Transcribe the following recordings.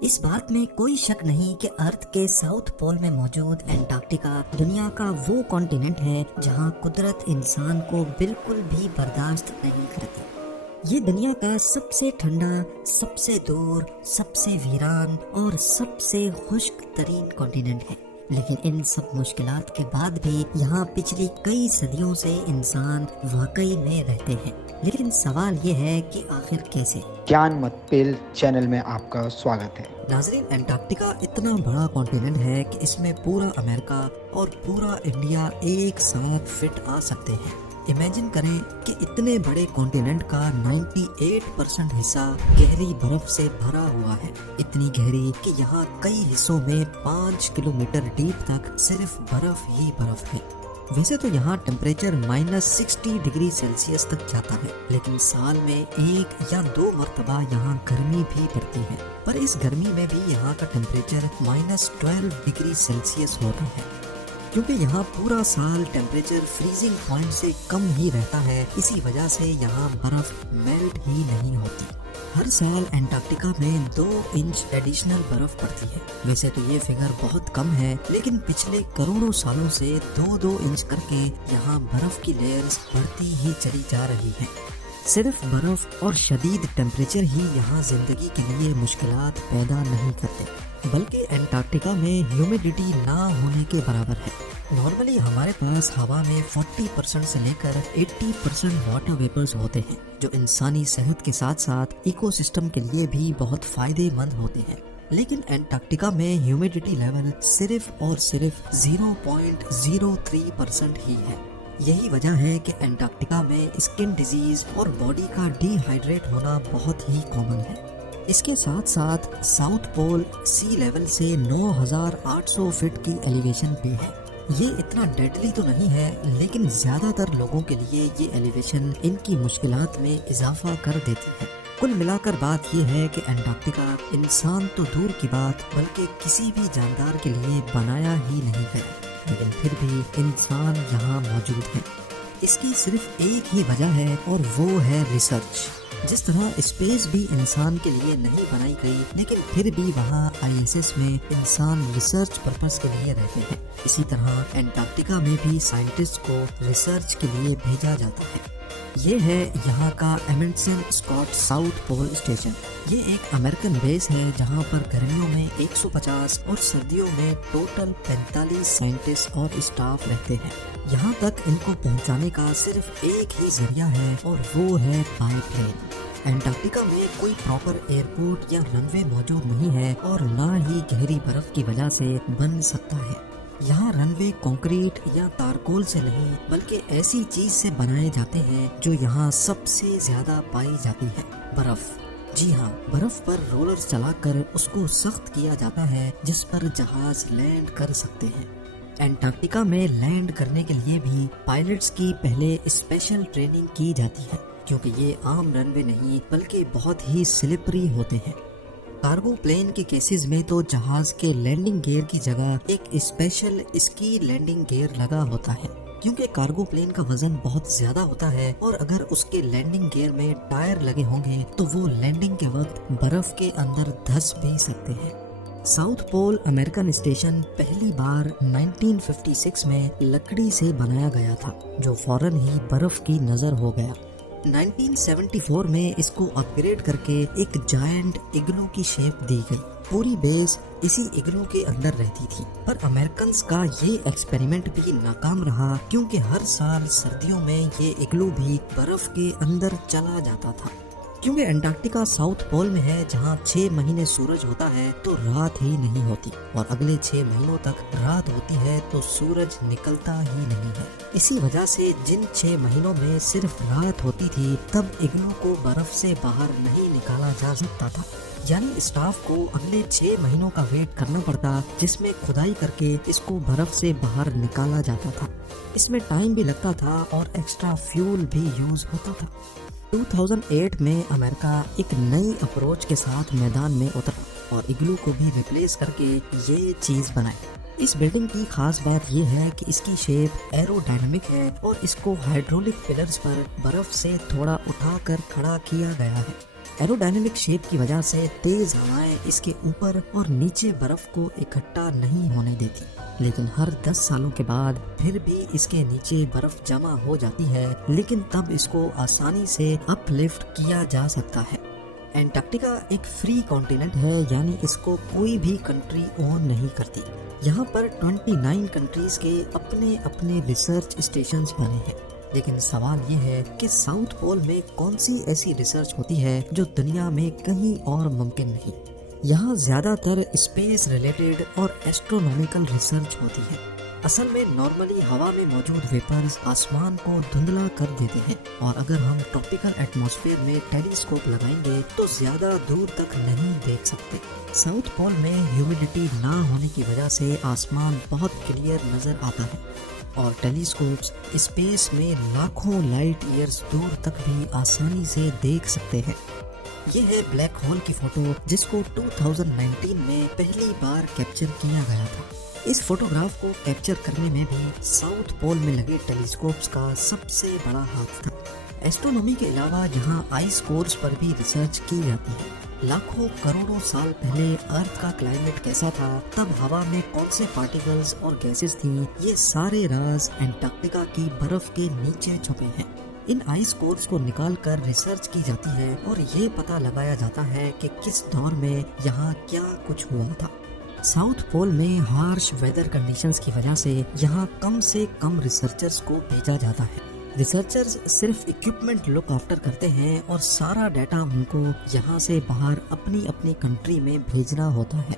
اس بات میں کوئی شک نہیں کہ ارتھ کے ساؤتھ پول میں موجود انٹارکٹیکا دنیا کا وہ کانٹیننٹ ہے جہاں قدرت انسان کو بالکل بھی برداشت نہیں کرتی۔ یہ دنیا کا سب سے ٹھنڈا، سب سے دور، سب سے ویران اور سب سے خشک ترین کانٹیننٹ ہے، لیکن ان سب مشکلات کے بعد بھی یہاں پچھلی کئی صدیوں سے انسان واقعی میں رہتے ہیں۔ لیکن سوال یہ ہے کہ آخر کیسے؟ گیان مت پیل چینل میں آپ کا سواگت ہے۔ ناظرین، انٹارکٹیکا اتنا بڑا کانٹیننٹ ہے کہ اس میں پورا امریکہ اور پورا انڈیا ایک ساتھ فٹ آ سکتے ہیں۔ امیجن کریں کہ اتنے بڑے کانٹیننٹ کا 98% حصہ گہری برف سے بھرا ہوا ہے، اتنی گہری کہ یہاں کئی حصوں میں 5 کلومیٹر ڈیپ تک صرف برف ہی برف ہے۔ ویسے تو یہاں ٹیمپریچر -60 ڈگری سیلسیس تک جاتا ہے، لیکن سال میں 1 یا 2 مرتبہ یہاں گرمی بھی پڑتی ہے، پر اس گرمی میں بھی یہاں کا ٹیمپریچر -12 ڈگری سیلسیس ہوتا ہے۔ کیونکہ یہاں پورا سال ٹیمپریچر فریزنگ پوائنٹ سے کم ہی رہتا ہے، اسی وجہ سے یہاں برف میلٹ ہی نہیں ہوتی۔ ہر سال انٹارکٹیکا میں 2 انچ ایڈیشنل برف پڑتی ہے۔ ویسے تو یہ فگر بہت کم ہے، لیکن پچھلے کروڑوں سالوں سے 2 انچ کر کے یہاں برف کی لیئرز بڑھتی ہی چلی جا رہی ہیں۔ صرف برف اور شدید ٹیمپریچر ہی یہاں زندگی کے لیے مشکلات پیدا نہیں کرتے، بلکہ انٹارکٹیکا میں ہیومیڈیٹی نہ ہونے کے برابر ہے۔ نارملی ہمارے پاس ہوا میں 40% سے لے کر 80% واٹر ویپرز ہوتے ہیں، جو انسانی صحت کے ساتھ ساتھ ایکو سسٹم کے لیے بھی بہت فائدے مند ہوتے ہیں۔ لیکن انٹارکٹیکا میں ہیومیڈیٹی لیول صرف اور صرف 0.03% ہی ہے۔ یہی وجہ ہے کہ انٹارکٹیکا میں اسکن ڈیزیز اور باڈی کا ڈی ہائیڈریٹ ہونا بہت ہی کامن ہے۔ اس کے ساتھ ساتھ ساؤتھ پول سی لیول سے 9800 فٹ کی ایلیویشن پہ ہے۔ یہ اتنا ڈیڈلی تو نہیں ہے، لیکن زیادہ تر لوگوں کے لیے یہ ایلیویشن ان کی مشکلات میں اضافہ کر دیتی ہے۔ کل ملا کر بات یہ ہے کہ انٹارکٹیکا انسان تو دور کی بات بلکہ کسی بھی جاندار کے لیے بنایا ہی نہیں گیا، لیکن پھر بھی انسان یہاں موجود ہے۔ اس کی صرف ایک ہی وجہ ہے اور وہ ہے ریسرچ۔ جس طرح اسپیس بھی انسان کے لیے نہیں بنائی گئی، لیکن پھر بھی وہاں ISS میں انسان ریسرچ پرپس کے لیے رہتے ہیں، اسی طرح انٹارکٹیکا میں بھی سائنٹسٹ کو ریسرچ کے لیے بھیجا جاتا ہے۔ یہ ہے یہاں کا ایمنڈسن اسکاٹ ساؤتھ پول اسٹیشن۔ یہ ایک امریکن بیس ہے جہاں پر گرمیوں میں 150 اور سردیوں میں ٹوٹل 45 سائنٹسٹ اور اسٹاف رہتے ہیں۔ یہاں تک ان کو پہنچانے کا صرف ایک ہی ذریعہ ہے اور وہ ہے بائی پلین۔ انٹارکٹیکا میں کوئی پراپر ایئرپورٹ یا رن وے موجود نہیں ہے اور نہ ہی گہری برف کی وجہ سے بن سکتا ہے۔ یہاں رن وے کنکریٹ یا تارکول سے نہیں بلکہ ایسی چیز سے بنائے جاتے ہیں جو یہاں سب سے زیادہ پائی جاتی ہے، برف۔ جی ہاں، برف پر رولر چلا کر اس کو سخت کیا جاتا ہے جس پر جہاز لینڈ کر سکتے ہیں۔ انٹارکٹیکا میں لینڈ کرنے کے لیے بھی پائلٹس کی پہلے اسپیشل ٹریننگ کی جاتی ہے، کیونکہ یہ عام رن وے نہیں بلکہ بہت ہی سلپری ہوتے ہیں۔ کارگو پلین کے کیسز میں تو جہاز کے لینڈنگ گیئر کی جگہ ایک اسپیشل اسکی لینڈنگ گیئر لگا ہوتا ہے، کیونکہ کارگو پلین کا وزن بہت زیادہ ہوتا ہے اور اگر اس کے لینڈنگ گیئر میں ٹائر لگے ہوں گے تو وہ لینڈنگ کے وقت برف کے اندر دھس بھی سکتے ہیں۔ ساؤتھ پول امریکن اسٹیشن پہلی بار 1956 میں لکڑی سے بنایا گیا تھا، جو فوراً ہی برف کی نظر ہو گیا۔ 1974 میں اس کو اپ گریڈ کر کے ایک جائنٹ اگلو کی شیپ دی گئی۔ پوری بیس اسی اگلو کے اندر رہتی تھی، پر امریکنز کا یہ ایکسپیریمنٹ بھی ناکام رہا، کیونکہ ہر سال سردیوں میں یہ اگلو بھی برف کے اندر چلا جاتا تھا۔ کیونکہ انٹارکٹیکا ساؤتھ پول میں ہے جہاں 6 مہینے سورج ہوتا ہے تو رات ہی نہیں ہوتی، اور اگلے 6 مہینوں تک رات ہوتی ہے تو سورج نکلتا ہی نہیں ہے۔ اسی وجہ سے جن 6 مہینوں میں صرف رات ہوتی تھی تب اگلو کو برف سے باہر نہیں نکالا جا سکتا تھا، یعنی اسٹاف کو اگلے 6 مہینوں کا ویٹ کرنا پڑتا، جس میں کھدائی کر کے اس کو برف سے باہر نکالا جاتا تھا۔ اس میں ٹائم بھی لگتا تھا اور ایکسٹرا فیول بھی یوز ہوتا تھا۔ 2008 میں امریکہ ایک نئی اپروچ کے ساتھ میدان میں اترا اور اگلو کو بھی ریپلیس کر کے یہ چیز بنائی۔ اس بلڈنگ کی خاص بات یہ ہے کہ اس کی شیپ ایرو ڈائنامک ہے اور اس کو ہائیڈرولک پلرز پر برف سے تھوڑا اٹھا کر کھڑا کیا گیا ہے۔ एरोडायनेमिक शेप की वजह से तेज हवाएं इसके ऊपर और नीचे बर्फ को इकट्ठा नहीं होने देती, लेकिन हर 10 सालों के बाद फिर भी इसके नीचे बर्फ जमा हो जाती है, लेकिन तब इसको आसानी से अपलिफ्ट किया जा सकता है। एंटार्क्टिका एक फ्री कॉन्टिनेंट है, यानी इसको कोई भी कंट्री ओन नहीं करती। यहाँ पर 29 कंट्रीज के अपने अपने रिसर्च स्टेशंस बने हैं, लेकिन सवाल ये है कि साउथ पोल में कौन सी ऐसी रिसर्च होती है जो दुनिया में कहीं और मुमकिन नहीं। यहाँ ज्यादातर स्पेस रिलेटेड और एस्ट्रोनॉमिकल रिसर्च होती है। असल में नॉर्मली हवा में मौजूद वेपर्स आसमान को धुंधला कर देते हैं, और अगर हम ट्रॉपिकल एटमॉस्फेयर में टेलीस्कोप लगाएंगे तो ज्यादा दूर तक नहीं देख सकते। साउथ पोल में ह्यूमिडिटी ना होने की वजह से आसमान बहुत क्लियर नजर आता है, और टेलीस्कोप्स स्पेस में लाखों लाइट ईयर्स दूर तक भी आसानी से देख सकते हैं। ये है ब्लैक होल की फोटो, जिसको 2019 में पहली बार कैप्चर किया गया था। इस फोटोग्राफ को कैप्चर करने में भी साउथ पोल में लगे टेलीस्कोप्स का सबसे बड़ा हाथ था। एस्ट्रोनॉमी के अलावा यहाँ आइस कोर्स पर भी रिसर्च की जाती है। लाखों करोड़ों साल पहले अर्थ का क्लाइमेट कैसा था, तब हवा में कौन से पार्टिकल्स और गैसेस थी, ये सारे राज एंटार्क्टिका की बर्फ के नीचे छुपे हैं। इन आइस कोर्स को निकाल कर रिसर्च की जाती है और ये पता लगाया जाता है कि किस दौर में यहाँ क्या कुछ हुआ था। साउथ पोल में हार्श वेदर कंडीशंस की वजह से यहाँ कम से कम रिसर्चर्स को भेजा जाता है। रिसर्चर्स सिर्फ इक्विपमेंट लुक आफ्टर करते हैं और सारा डाटा उनको यहाँ से बाहर अपनी अपनी कंट्री में भेजना होता है।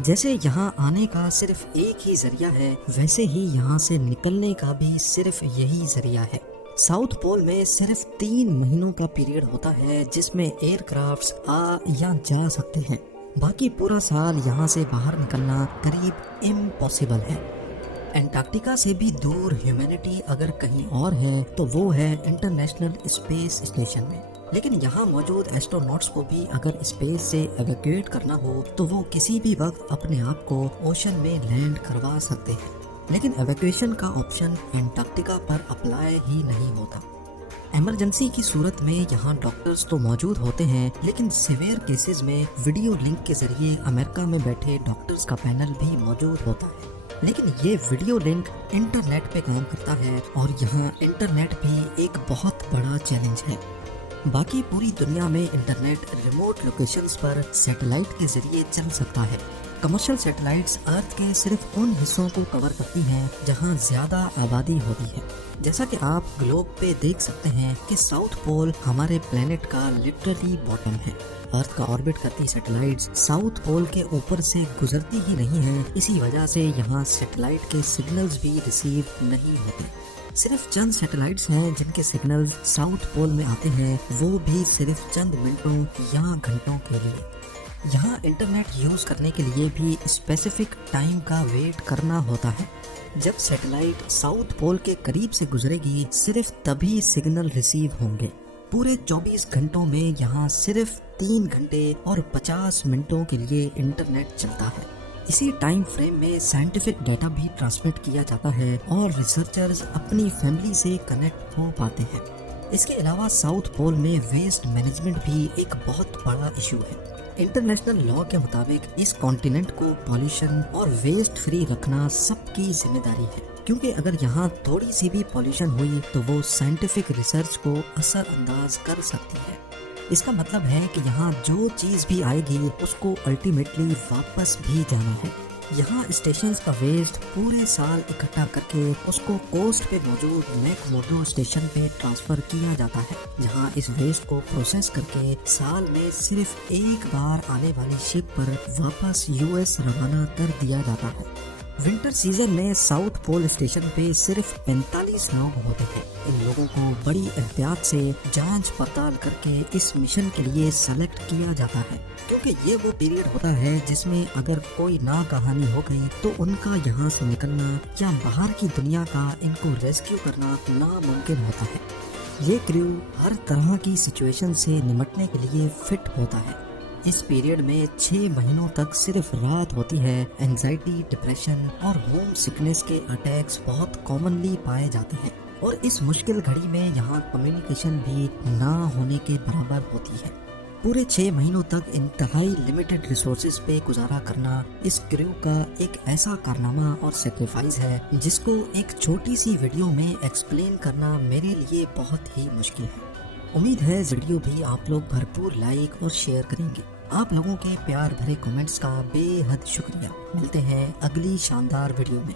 जैसे यहाँ आने का सिर्फ एक ही जरिया है, वैसे ही यहाँ से निकलने का भी सिर्फ यही जरिया है। साउथ पोल में सिर्फ 3 महीनों का पीरियड होता है जिसमें एयरक्राफ्ट्स आ या जा सकते हैं। बाकी पूरा साल यहाँ से बाहर निकलना करीब इम्पॉसिबल है। एंटार्क्टिका से भी दूर ह्यूमैनिटी अगर कहीं और है तो वो है इंटरनेशनल स्पेस स्टेशन में। लेकिन यहाँ मौजूद एस्ट्रोनॉट्स को भी अगर स्पेस से एवैक्यूएट करना हो तो वो किसी भी वक्त अपने आप को ओशन में लैंड करवा सकते हैं, लेकिन एवैक्यूएशन का ऑप्शन एंटार्क्टिका पर अप्लाई ही नहीं होता। इमरजेंसी की सूरत में यहाँ डॉक्टर्स तो मौजूद होते हैं, लेकिन सिवियर केसेस में वीडियो लिंक के जरिए अमेरिका में बैठे डॉक्टर्स का पैनल भी मौजूद होता है। लेकिन ये वीडियो लिंक इंटरनेट पे काम करता है, और यहाँ इंटरनेट भी एक बहुत बड़ा चैलेंज है। बाकी पूरी दुनिया में इंटरनेट रिमोट लोकेशंस पर सैटेलाइट के जरिए चल सकता है। कमर्शियल सैटेलाइट्स अर्थ के सिर्फ उन हिस्सों को कवर करती हैं जहां ज्यादा आबादी होती है। जैसा कि आप ग्लोब पे देख सकते हैं कि साउथ पोल हमारे प्लेनेट का लिटरली बॉटम है। अर्थ का ऑर्बिट करती सैटेलाइट्स साउथ पोल के ऊपर से गुजरती ही नहीं है, इसी वजह से यहाँ सैटेलाइट के सिग्नल्स भी रिसीव नहीं होते। सिर्फ चंद सैटेलाइट्स हैं जिनके सिग्नल्स साउथ पोल में आते हैं, वो भी सिर्फ चंद मिनटों या घंटों के लिए। यहाँ इंटरनेट यूज करने के लिए भी स्पेसिफिक टाइम का वेट करना होता है। जब सैटेलाइट साउथ पोल के करीब से गुजरेगी, सिर्फ तभी सिग्नल रिसीव होंगे। पूरे 24 घंटों में यहाँ सिर्फ 3 घंटे और 50 मिनटों के लिए इंटरनेट चलता है। इसी टाइम फ्रेम में साइंटिफिक डाटा भी ट्रांसमिट किया जाता है और रिसर्चर्स अपनी फैमिली से कनेक्ट हो पाते हैं। इसके अलावा साउथ पोल में वेस्ट मैनेजमेंट भी एक बहुत बड़ा इशू है। इंटरनेशनल लॉ के मुताबिक इस कॉन्टिनेंट को पॉल्यूशन और वेस्ट फ्री रखना सबकी जिम्मेदारी है, क्योंकि अगर यहाँ थोड़ी सी भी पॉल्यूशन हुई तो वो साइंटिफिक रिसर्च को असरअंदाज कर सकती है। इसका मतलब है कि यहाँ जो चीज भी आएगी उसको अल्टीमेटली वापस भी जाना है। यहाँ स्टेशंस का वेस्ट पूरे साल इकट्ठा करके उसको कोस्ट पे मौजूद मैकमोर्डो स्टेशन पे ट्रांसफर किया जाता है, जहाँ इस वेस्ट को प्रोसेस करके साल में सिर्फ एक बार आने वाली शिप पर वापस यूएस रवाना कर दिया जाता है। विंटर सीजन में साउथ पोल स्टेशन पे सिर्फ 45 लोग होते हैं। इन लोगों को बड़ी एहतियात से जांच पड़ताल करके इस मिशन के लिए सेलेक्ट किया जाता है, क्योंकि ये वो पीरियड होता है जिसमें अगर कोई ना कहानी हो गई तो उनका यहाँ से निकलना या बाहर की दुनिया का इनको रेस्क्यू करना नामुमकिन होता है। ये क्रू हर तरह की सिचुएशन से निपटने के लिए फिट होता है। इस पीरियड में 6 महीनों तक सिर्फ रात होती है। एंजाइटी, डिप्रेशन और होम सिकनेस के अटैक्स बहुत कॉमनली पाए जाते हैं, और इस मुश्किल घड़ी में यहाँ कम्युनिकेशन भी ना होने के बराबर होती है। पूरे 6 महीनों तक इंतहाई लिमिटेड रिसोर्सेज पे गुजारा करना इस क्रू का एक ऐसा कारनामा और सेक्रीफाइस है जिसको एक छोटी सी वीडियो में एक्सप्लेन करना मेरे लिए बहुत ही मुश्किल है। उम्मीद है इस वीडियो भी आप लोग भरपूर लाइक और शेयर करेंगे। आप लोगों के प्यार भरे कमेंट्स का बेहद शुक्रिया। मिलते हैं अगली शानदार वीडियो में।